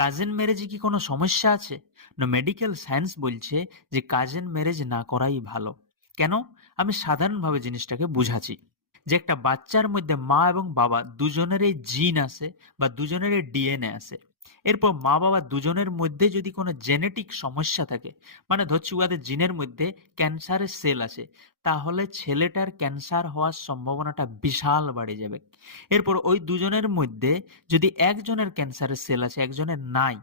Cousin ম্যারেজে কি কোনো সমস্যা আছে? না, মেডিকেল সায়েন্স বলছে যে কাজিন ম্যারেজ না করাই ভালো। কেন? আমি সাধারণভাবে জিনিসটাকে বুঝাচ্ছি। যে একটা বাচ্চার মধ্যে মা এবং বাবা দুজনেরই জিন আছে বা দুজনেরই ডিএনএ আছে। এরপর মা বাবা দুজনের মধ্যে যদি কোনো জেনেটিক সমস্যা থাকে, মানে ধরছি উহাদের জিনের মধ্যে ক্যান্সারের সেল আছে, তাহলে ছেলেটার ক্যান্সার হওয়ার সম্ভাবনাটা বিশাল বেড়ে যাবে। এরপর ওই দুজনের মধ্যে যদি একজনের ক্যান্সারের সেল আছে একজনের নাই,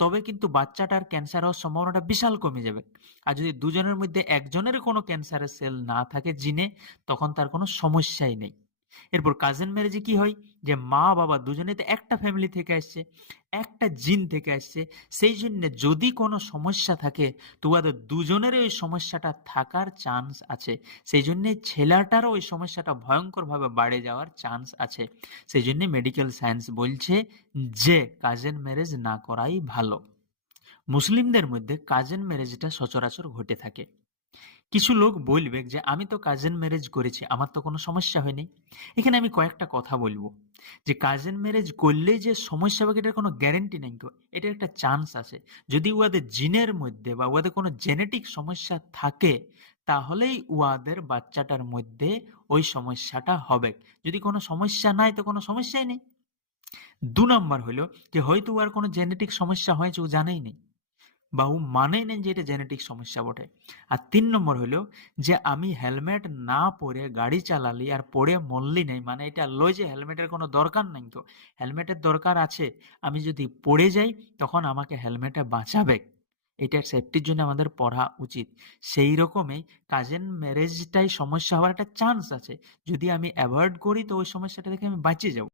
তবে কিন্তু বাচ্চাটার ক্যান্সার হওয়ার সম্ভাবনাটা বিশাল কমে যাবে। আর যদি দুজনের মধ্যে একজনের কোনো ক্যান্সারের সেল না থাকে জিনে, তখন তার কোনো সমস্যাই নেই। এরপর কাজিন ম্যারেজে কি হয়, যে মা বাবা দুজনে তো একটা ফ্যামিলি থেকে আসছে, একটা জিন থেকে আসছে, সেই জন্য যদি কোনো সমস্যা থাকে তো উহাদের দুজনেরই ওই সমস্যাটা থাকার চান্স আছে। সেই জন্য ছেলেটারও ওই সমস্যাটা ভয়ঙ্করভাবে বাড়ে যাওয়ার চান্স আছে। সেই জন্য মেডিকেল সায়েন্স বলছে যে কাজিন ম্যারেজ না করাই ভালো। মুসলিমদের মধ্যে কাজিন ম্যারেজটা সচরাচর ঘটে থাকে। কিছু লোক বলবে যে আমি তো কাজিন ম্যারেজ করেছি, আমার তো কোনো সমস্যা হয়নি। এখানে আমি কয়েকটা কথা বলবো, যে কাজিন ম্যারেজ করলে যে সমস্যা হবে এটার কোনো গ্যারেন্টি নেই, তো এটার একটা চান্স আছে। যদি উহাদের জিনের মধ্যে বা উহাদের কোনো জেনেটিক সমস্যা থাকে, তাহলেই উহাদের বাচ্চাটার মধ্যে ওই সমস্যাটা হবে। যদি কোনো সমস্যা নাই তো কোনো সমস্যাই নেই। ২ নাম্বার হলো যে হয়তো উহার কোনো জেনেটিক সমস্যা হয়েছে ও জানেই নেই, বা ও মানেই নেন যে এটা জেনেটিক সমস্যা বটে। আর ৩ নম্বর হলো যে আমি হেলমেট না পরে গাড়ি চালালি আর পড়ে মরলি নাই, মানে এটা লয় যে হেলমেটের কোনো দরকার নাই। তো হেলমেটের দরকার আছে। আমি যদি পড়ে যাই তখন আমাকে হেলমেটে বাঁচাবে। এটার সেফটির জন্য আমাদের পড়া উচিত। সেই রকমই কাজিন ম্যারেজটাই সমস্যা হওয়ার একটা চান্স আছে। যদি আমি অ্যাভয়েড করি তো ওই সমস্যাটা থেকে আমি বাঁচে যাব।